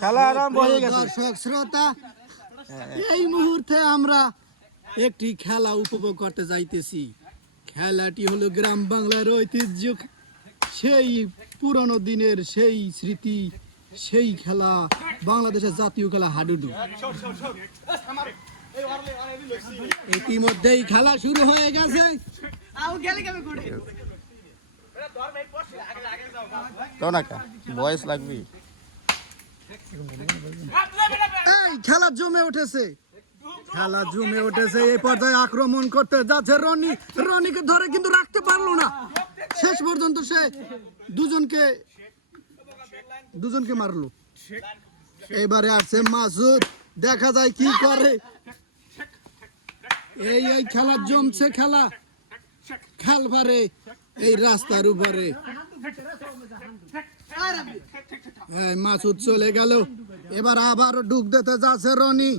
খেলা আরম্ভ হয়ে গেছে। দর্শক শ্রোতা এই মুহূর্তে আমরা একটি খেলা উপভোগ করতে যাইতেছি। খেলাটি হলো গ্রাম বাংলার ঐতিহ্য সেই পুরনো দিনের সেই স্মৃতি সেই খেলা বাংলাদেশের জাতীয় খেলা হাডুডু। ইতিমধ্যেই খেলা শুরু হয়ে গেছে। তো না বয়স লাগবি এই, খেলা জমে উঠেছে। খেলা জমে উঠেছে, এই পর্যায়ে আক্রমণ করতে যাচ্ছে রনি। রনিকে ধরে কিন্তু রাখতে পারল না। শেষ পর্যন্ত সে দুজনকে দুজনকে মারলো। এবারে আসছে মাসুদ। দেখা যায় কি করে। এই এই খেলা জমছে খেলা। খাল পারে এই রাস্তার উপরে। মাসুদ চলে গেল। এবার আবার ডুব দিতে যাচ্ছে রনি।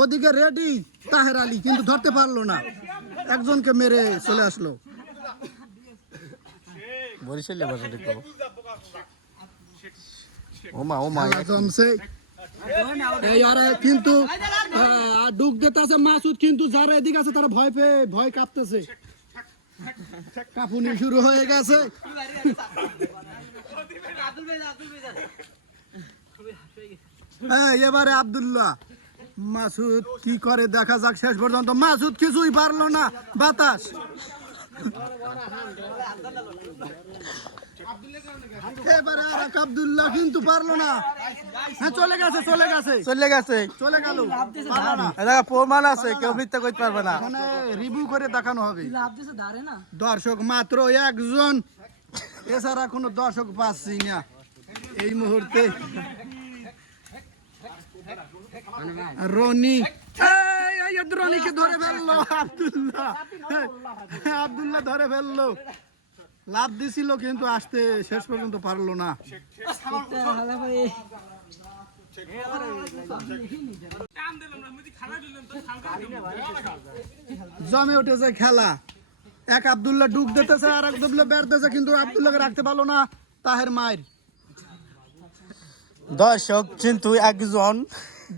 ওদিকে রেডি তাহের আলী কিন্তু ধরতে পারল না। একজনকে মেরে চলে আসলো। বরিশালে ওমা ওমা জমছে। কিন্তু ডুব দিতে আছে মাসুদ কিন্তু যারা এদিকে আছে তারা ভয় পেয়ে ভয় কাঁপতেছে। কাপুনি শুরু হয়ে গেছে। এবারে আবদুল্লাহ, মাসুদ কি করে দেখা যাক, শেষ পর্যন্ত মাসুদ কিছুই পারল না। বাতাস। আব্দুল্লাহ কিন্তু পারল না। হ্যাঁ চলে গেছে চলে গেছে। চলে গেছে। চলে গেল। পারল প্রমাণ আছে কেউ মিথ্যা করতে পারবে না। রিভিউ করে দেখানো হবে। দর্শক মাত্র একজন। এছাড়া কোনো দর্শক পাচ্ছি না। এই মুহূর্তে রনি রনিকে ধরে ফেলল আব্দুল্লাহ। আব্দুল্লাহ ধরে ফেলল। লাভ দিছিল কিন্তু আসতে শেষ পর্যন্ত পারল না। জমে উঠেছে খেলা। এক আব্দুল্লাহ ডুব দিতেছে আর আব্দুল্লাহ বেরতেছে কিন্তু আব্দুল্লাহকে রাখতে পারল না তাহের মায়ের। দর্শক কিন্তু একজন।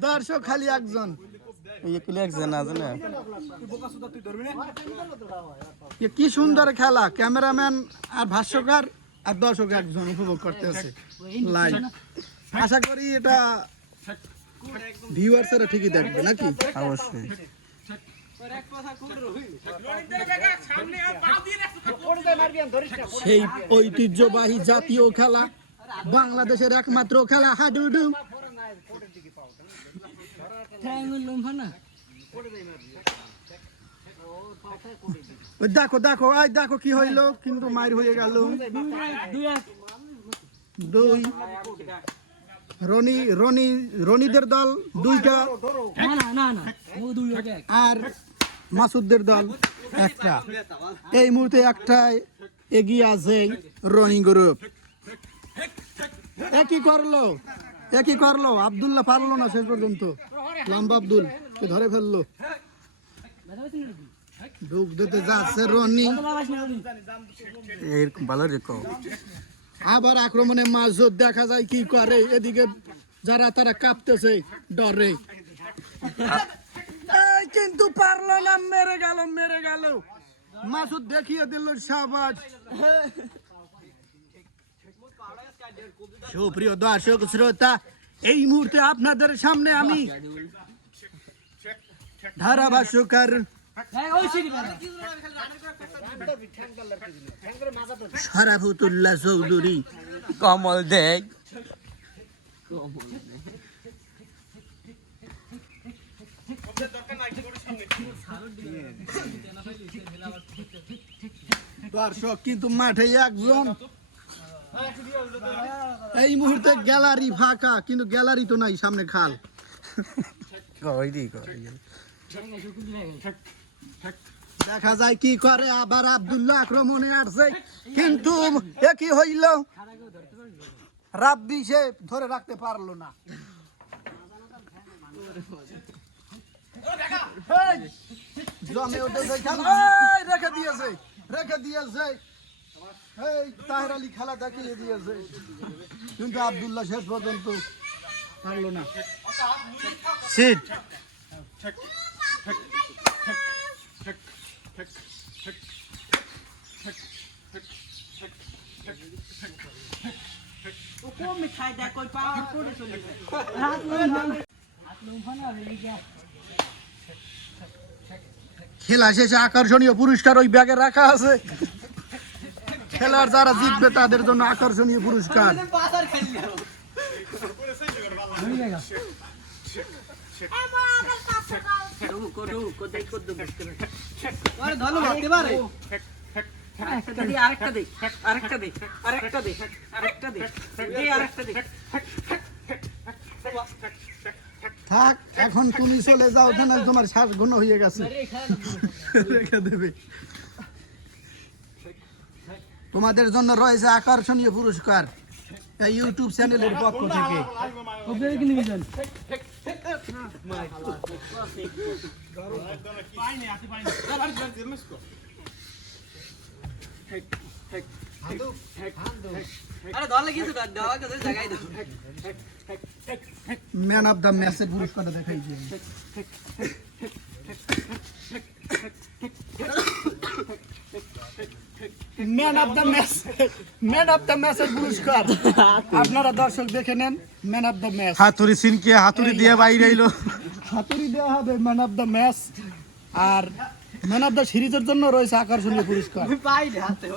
দর্শক খালি একজন। কি সুন্দর খেলা ক্যামেরাম্যান আর ভাষ্যকার আর দর্শক একজন উপভোগ করতেছে লাইভ আশা করি এটা ভিউয়ার্সরা ঠিকই দেখবে নাকি? অবশ্যই। সেই ঐতিহ্যবাহী জাতীয় খেলা বাংলাদেশের একমাত্র খেলা হাডুডু। দেখো দেখো আই দেখো কি হইল কিন্তু মায়ের হয়ে গেল। দুই। রনি রনি রনিদের দল দুইটা। আর মাসুদদের দল একটা। এই মুহূর্তে একটাই এগিয়ে আছে রনি গ্রুপ। একই করল একই করল আবদুল্লাহ পারল না শেষ পর্যন্ত। লম্বা আব্দুল কে ধরে ফেলল। দিতে যাচ্ছে রনি। এরকম ভালো রেখো আবার আক্রমণে মাসুদ দেখা যায় কি করে এদিকে যারা তারা কাঁপতেছে ডরে। কিন্তু পারল না মেরে গেল মেরে গেল। মাসুদ দেখিয়ে দিল সাবাজ সুপ্রিয় দর্শক শ্রোতা এই মুহূর্তে আপনাদের সামনে আমি ধারাভাষ্যকার শরাফতুল্লাহ চৌধুরী। কমল দেখ দর্শক কিন্তু মাঠে একজন এই মুহূর্তে গ্যালারি ফাঁকা কিন্তু গ্যালারি তো নাই সামনে খাল। দেখা যায় কি করে আবার আব্দুল্লাহ আক্রমণে আসছে কিন্তু একই হইল। রাব্বি সে ধরে রাখতে পারল না। জমে রেখে দিয়েছে রেখে দিয়েছে। এই তাহের আলী খেলা দেখিয়ে দিয়েছে। কিন্তু আব্দুল্লাহ শেষ পর্যন্ত পারল না। সিট। মিঠাই দেয় কই পাওয়ার করে চলে যায় খেলা শেষে আকর্ষণীয় পুরস্কার ওই ব্যাগে রাখা আছে। খেলার যারা জিতবে তাদের জন্য আকর্ষণীয় পুরস্কার। আরেকটা আরেকটা আরেকটা আরেকটা আরেকটা থাক এখন তুমি চলে যাও ওখানে তোমার শ্বাস ঘন হয়ে গেছে। রেখে দেবে। তোমাদের জন্য রয়েছে আকর্ষণীয় পুরস্কার ইউটিউব চ্যানেলের পক্ষ থেকে। ম্যান অফ দ্য ম্যাচের পুরস্কারটা দেখাই man of the match man of the ম্যাচের পুরস্কার আপনারা দর্শক দেখে নেন ম্যান অফ দ্য ম্যাচ হাতুড়ি সিনকে হাতুড়ি দিয়ে বাইরে আইলো হাতুড়ি দেওয়া হবে ম্যান অফ দ্য ম্যাচ আর ম্যান অফ দ্য সিরিজের জন্য রয়েছে আকর্ষণীয় পুরস্কার পাই না হাতে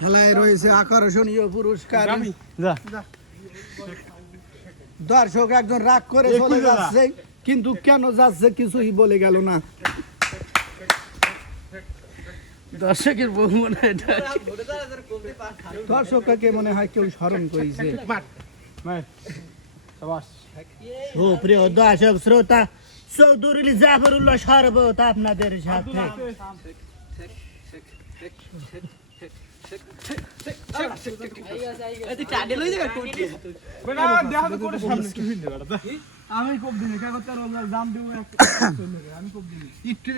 খেলায় রয়েছে আকর্ষণীয় পুরস্কার। দর্শক একজন রাগ করে চলে যাচ্ছে কিন্তু কেন যাচ্ছে কিছুই বলে গেল না। দর্শকের বউ মনে হয় দর্শককে মনে হয় কেউ স্মরণ করেছে। ও প্রিয় দর্শক শ্রোতা চৌধুরী জাফরুল্লাহ সর্বত আপনাদের সাথে। আমি খুব দিন দাম দিব আমি খুব দিন ইট্টু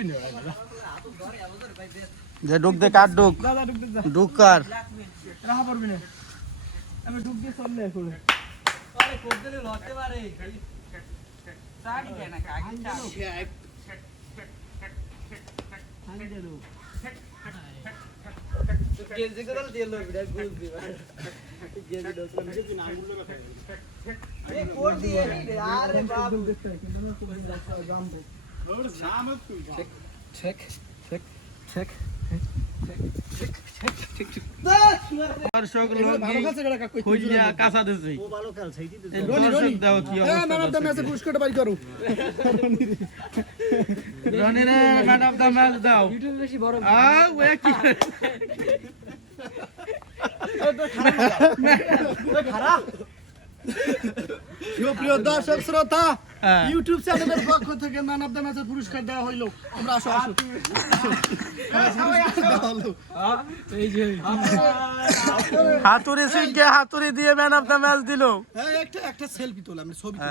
যে ঢুক দে কার কার? রাহা পারবি না। আমি ঢুক দিয়ে চললে আরে পারে ಸಾಡಿದೆ ನನಗೆ ಚೆಕ್ ಚೆಕ್ ಚೆಕ್ ಚೆಕ್ দর্শক লোক খুঁজিয়া কাঁচা দিছি। দর্শক দাও কি অবস্থা দর্শকের। পুরস্কারটা বাই করো। রনি রে ম্যান অফ দ্য ম্যাচ দাও। আ ওয়ে কি প্রিয় দর্শক শ্রোতা। ইউটিউব চ্যানেলের পক্ষ থেকে ম্যান অফ দ্য ম্যাচের পুরস্কার দেওয়া হইল আমরা আসো আসো দেওয়া হলো। হাতুড়ি সিনকে হাতুড়ি দিয়ে ম্যান অফ দ্য ম্যাচ দিল একটা একটা সেলফি তোলা আমি ছবি তুলি।